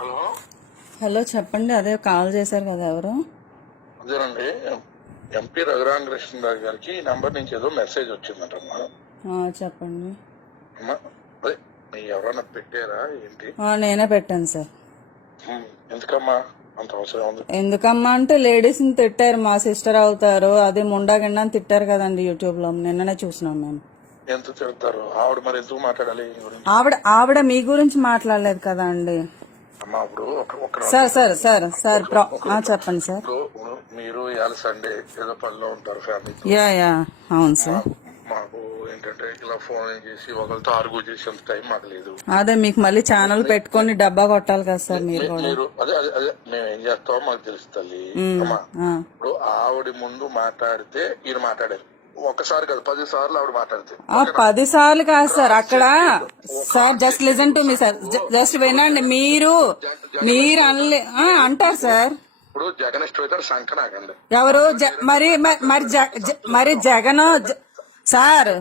Hello hello చెప్పండి. అదే call చేశారు కదా, ఎవరు? అదేనండి, ఎంపీ రఘురామకృష్ణరాజు గారికి ఈ నంబర్ నుంచి ఏదో మెసేజ్ వచ్చిందంటమ్మా. చెప్పండి. అమ్మా, అదే మీ ఎవరన్నా పెట్టారా ఏంటి? నేనే పెట్టాను సార్. ఎందుకమ్మా అంత అవసరం ఉంది? ఎందుకమ్మా అంటే లేడీస్ ని తిట్టారు, మా సిస్టర్ అవుతారు, అది ముండా గిండా అని తిట్టారు కదండి యూట్యూబ్ లో. నిన్ననే చూసినాం మేము. ఎంత తిడతారు? ఆవిడ మరి ఎందుకు మాట్లాడాలి ఈ గురించి? ఆవిడ మీ గురించి మాట్లాడలేదు కదా అండి. అమ్మా ఇప్పుడు సార్ చెప్పండి సార్. ఇప్పుడు మీరు ఇవాళ సండే ఏదో పనిలో ఉంటారు ఫ్యామిలీ. యా అవును సార్. మాకు ఏంటంటే ఇలా ఫోన్ చేసి ఒకరితో ఆర్గ్యూ చేసేంత టైం మాకు లేదు. అదే మీకు మళ్ళీ ఛానల్ పెట్టుకొని డబ్బా కొట్టాలి కదా సార్ మీరు. అదే అదే అదే మేము ఏం చేస్తామో మాకు తెలుసు తల్లి. అమ్మా ఇప్పుడు ఆవిడ ముందు మాట్లాడితే ఈయన మాట్లాడారు, ఒక్కసారి కాదు 10 సార్లు ఆవిడ మాట్లాడితే. 10 సార్లు కాదు సార్. అక్కడ sir just listen to me sir, just వినండి. మీరు అంటారు సార్. ఇప్పుడు జగన్ ఇష్టం అయితే సంకనాకండి ఎవరు మరి జగన్ సార్,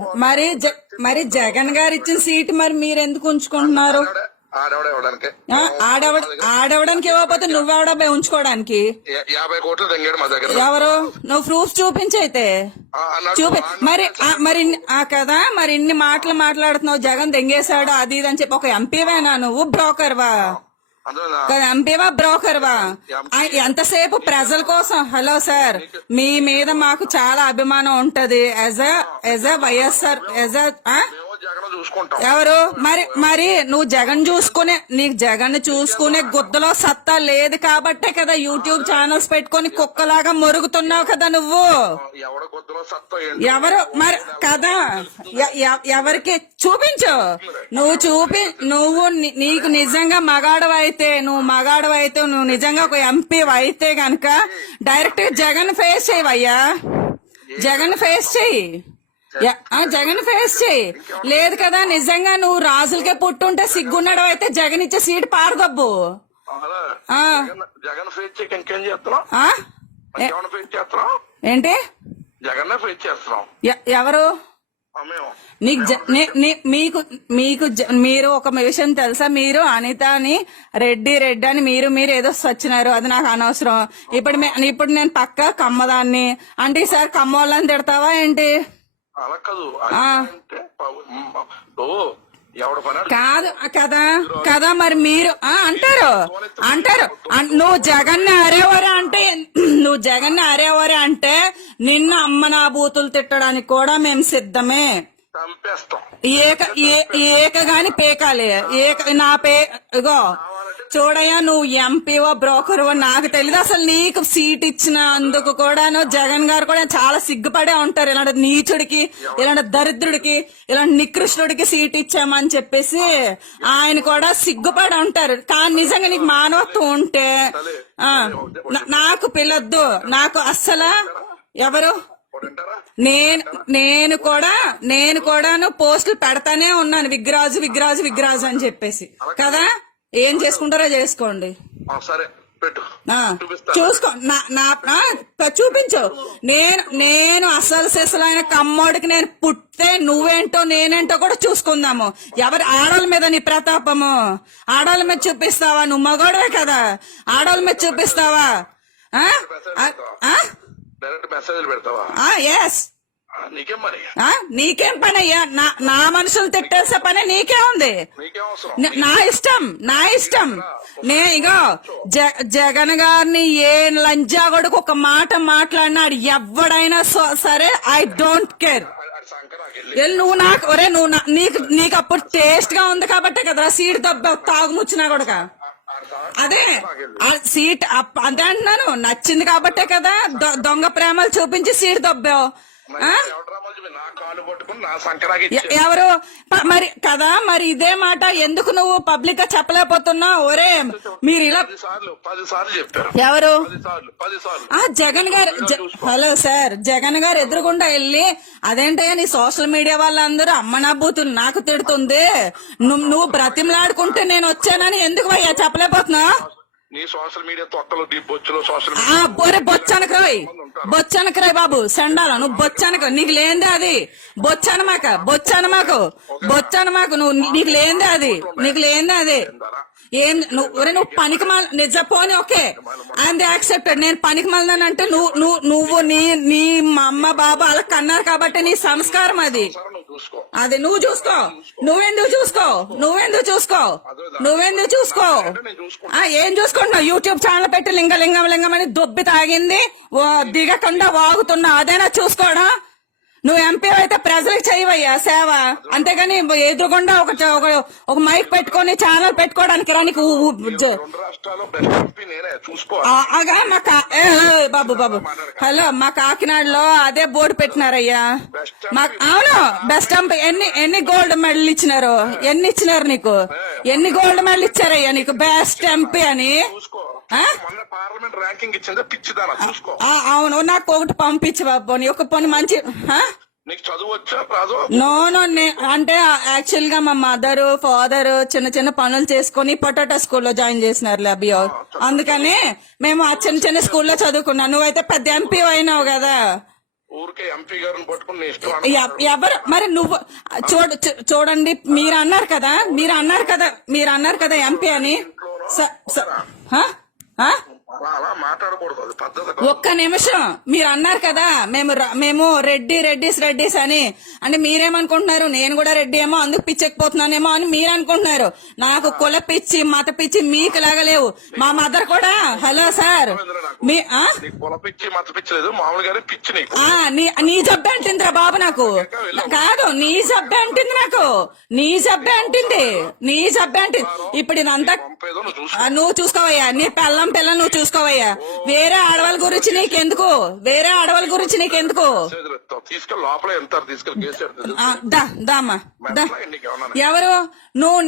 మరి జగన్ గారు ఇచ్చిన సీట్ మరి మీరు ఎందుకు ఉంచుకుంటున్నారు? ఆడవడానికి ఇవ్వకపోతే నువ్వెవడా ఉంచుకోవడానికి? 50 కోట్లు తెంగాడు మా దగ్గర. ఎవరు? నువ్వు ప్రూఫ్ చూపించైతే మరి కదా, మరి ఇన్ని మాటలు మాట్లాడుతున్నావు. జగన్ దెంగేశాడు అది ఇది అని చెప్పి. ఒక ఎంపీవేనా నువ్వు? బ్రోకర్వా? ఎంపీవా బ్రోకర్వా? ఎంతసేపు ప్రజల కోసం. హలో సార్, మీ మీద మాకు చాలా అభిమానం ఉంటది యాజ్ ఎ వైఎస్ఆర్, ఎవరు మరి నువ్వు నీకు జగన్ చూసుకునే గుద్దలో సత్తా లేదు కాబట్టే కదా యూట్యూబ్ ఛానల్స్ పెట్టుకుని కుక్కలాగా మొరుగుతున్నావు కదా నువ్వు. ఎవరు మరి కదా, ఎవరికి చూపించు. నువ్వు నీకు నిజంగా మగాడవైతే నువ్వు నిజంగా ఒక ఎంపీ అయితే గనక డైరెక్ట్ గా జగన్ ఫేస్ చేయవయ్యా. జగన్ ఫేస్ చెయ్యి. లేదు కదా, నిజంగా నువ్వు రాజులకే పుట్టుంటే సిగ్గున్నాడు అయితే జగన్ ఇచ్చే సీట్ పారదబ్బు. ఏంటి ఎవరు? మీరు ఒక విషయం తెలుసా? మీరు అనితని రెడ్డి అని మీరు ఏదో వచ్చినారు, అది నాకు అనవసరం. ఇప్పుడు నేను పక్క కమ్మదాన్ని అంటే సార్ కమ్మోళ్ళని తిడతావా ఏంటి? కాదు కదా మరి మీరు అంటారు నువ్వు జగన్ అరేవరే అంటే నిన్ను అమ్మ నా బూతులు తిట్టడానికి కూడా మేము సిద్ధమే. ఏకగాని పేకాలే ఇగో చూడయ్యా, నువ్వు ఎంపీవో బ్రోకర్ నాకు తెలీదు. అసలు నీకు సీట్ ఇచ్చిన అందుకు కూడాను జగన్ గారు కూడా చాలా సిగ్గుపడే ఉంటారు. ఇలాంటి నీచుడికి, ఇలాంటి దరిద్రుడికి, ఇలాంటి నికృష్ణుడికి సీట్ ఇచ్చామని చెప్పేసి ఆయన కూడా సిగ్గుపడి ఉంటారు. కానీ నిజంగా నీకు మానవత్వం ఉంటే నాకు పిలొద్దు. నాకు అస్సలు ఎవరు నేను కూడాను పోస్టులు పెడతానే ఉన్నాను, విగ్రాజు అని చెప్పేసి కదా. ఏం చేసుకుంటారో చేసుకోండి, చూసుకో. చూపించు. నేను అసలు సెసలైన కమ్మోడికి నేను పుట్టే నువ్వేంటో నేనేంటో కూడా చూసుకుందాము. ఎవరి ఆడోళ్ళ మీద నీ ప్రతాపము? ఆడోళ్ళ మీద చూపిస్తావా? నువ్వు మగోడవే కదా, ఆడోళ్ళ మీద చూపిస్తావా? ఎస్, నీకేం పని అయ్యా? నా మనుషులు తిట్టేసే పని నీకే ఉంది. నా ఇష్టం. ఇగో జగన్ గారిని ఏ లంజా కొడుకు ఒక మాట మాట్లాడినాడు ఎవడైనా సరే, ఐ డోంట్ కేర్. నువ్వు నీకు అప్పుడు టేస్ట్ గా ఉంది కాబట్టి కదరా సీట్ తాగుముచ్చినా కూడా. అదే సీట్ అదే అంటున్నాను, నచ్చింది కాబట్టే కదా దొంగ ప్రేమలు చూపించి సీట్ దొబ్బావు. ఎవరు మరి కదా, మరి ఇదే మాట ఎందుకు నువ్వు పబ్లిక్ గా చెప్పలేకపోతున్నావు? ఒరే మీరు ఇలా 10 సార్లు చెప్పారు. ఎవరు? జగన్ గారు. హలో సార్, జగన్ గారు ఎదురుగుండా వెళ్ళి అదేంటయ్యా నీ సోషల్ మీడియా వాళ్ళందరూ అమ్మ నా బూతులు నాకు తిడుతుంది, నువ్వు బ్రతిమలాడుకుంటే నేను వచ్చానని ఎందుకు అయ్యా చెప్పలేకపోతున్నా? నీ సోషల్ మీడియా తొక్కలు బొచ్చులో సోషల్ బొచ్చనకరాయ్ బాబు సండాల, నువ్వు బొచ్చనక, నీకు లేందే అది. బొచ్చన మాకు నువ్వు, నీకు లేందే అది. నువ్వు పనికి నిజపోని ఓకే అండ్ యాక్సెప్టెడ్. నేను పనికి మళ్ళానంటే నువ్వు నీ మా అమ్మ బాబు అలా కన్నారు కాబట్టి నీ సంస్కారం అది. సరే నువ్వు చూసుకో. అది నువ్వు చూసుకో. నువ్వెందుకు చూసుకో నేను చూసుకుంటా. ఏం చూసుకుంటున్నావు? యూట్యూబ్ ఛానల్ పెట్టి లింగం అని దొబ్బి తాగింది దిగకుండా వాగుతున్నా అదేనా చూసుకోవడం? నువ్వు ఎంపీ అయితే ప్రజలకు చేయవయ్యా సేవ, అంతేగాని ఎదురుగుండా ఒక మైక్ పెట్టుకొని ఛానల్ పెట్టుకోవడానికి రా నీకు. 2 రాష్ట్రాల్లో బెస్ట్ ఎంపీ నేనే, చూసుకో. బాబు హలో, మా కాకినాడలో అదే బోర్డు పెట్టినారయ్యా. అవును బెస్ట్ ఎంపీ. ఎన్ని గోల్డ్ మెడల్ ఇచ్చినారు? ఎన్ని ఇచ్చినారు నీకు? ఎన్ని గోల్డ్ మెడల్ ఇచ్చారయ్యా నీకు బెస్ట్ ఎంపీ అని? చూసుకో. మొన్న పార్లమెంట్ ర్యాంకింగ్ ఇచ్చిందా పిచ్చిదానా? చూసుకో. అవును, నాకు ఒకటి పంపించి బాబు. నీ ఒక పని మంచి నీకు చదువు వచ్చా రాదు? నో అంటే యాక్చువల్ గా మా మదర్ ఫాదర్ చిన్న పనులు చేసుకుని పొటాటో స్కూల్లో జాయిన్ చేసినారు అభియో. అందుకని మేము ఆ చిన్న స్కూల్లో చదువుకున్నాం. నువ్వైతే పెద్ద ఎంపీ అయినావు కదా. ఊరికే ఎంపీ గారిని పట్టుకుని నీ ఇష్టం. ఎవరు మరి నువ్వు చూడండి, మీరు అన్నారు కదా ఎంపీ అని. అలా మాట్లాడకూడదు, అది పద్ధతి. ఒక్క నిమిషం, మీరు అన్నారు కదా మేము రెడ్డిస్ అని. అంటే మీరేమనుకుంటున్నారు? నేను కూడా రెడ్డి ఏమో అందుకు పిచ్చకపోతున్నానేమో అని మీరు అనుకుంటున్నారు. నాకు కుల పిచ్చి మత పిచ్చి మీకు లాగా లేవు. మా మదర్ కూడా హలో సార్ మీ కుల పిచ్చి మత పిచ్చి లేదు, మామూలుగానే పిచ్చి నీకు. నీ జబ్బే అంటిందిరా బాబు. నాకు కాదు, నీ జబ్బే అంటింది. నాకు నీ జబ్బే అంటింది. ఇప్పుడు ఇదంతా నువ్వు చూసుకోవయ్యా. నీ పిల్ల నువ్వు చూసుకోవయ్యా. వేరే ఆడవాళ్ళ గురించి నీకెందుకు? తీసుకెళ్ళి లోపల ఎంత తీసుకెళ్ళి దామా ఎవరు? నువ్వు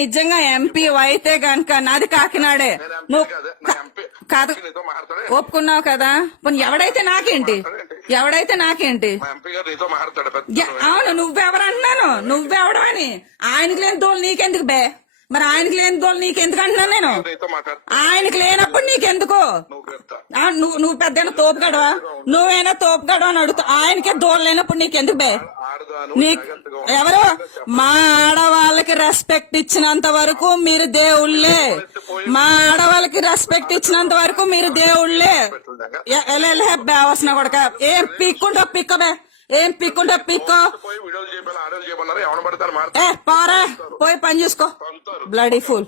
నిజంగా ఎంపీ అయితే గనక నాది కాకినాడే. నువ్వు కాదు ఒప్పుకున్నావు కదా. ఎవడైతే నాకేంటి? అవును, నువ్వెవరన్నాను? నువ్వెవడమని? ఆయనకి లేని తోలు నీకెందుకు బే? మరి ఆయనకి లేని తోలు నీకెందుకు అంటున్నాను నేను? ఆయనకి లేనప్పుడు నీకెందుకు? నువ్వు పెద్ద తోపుగడవా? నువ్వైనా తోపుగడవా అని అడుగుతా. ఆయనకే దోలు లేనప్పుడు నీకెందుకు బే? ఎవరు? మా ఆడవాళ్ళకి రెస్పెక్ట్ ఇచ్చినంత వరకు మీరు దేవుళ్ళే. అవసరం కొడక. ఏం పీక్కుంటా పిక్కో. పోరా, పోయి పని చూసుకో. Bloody full.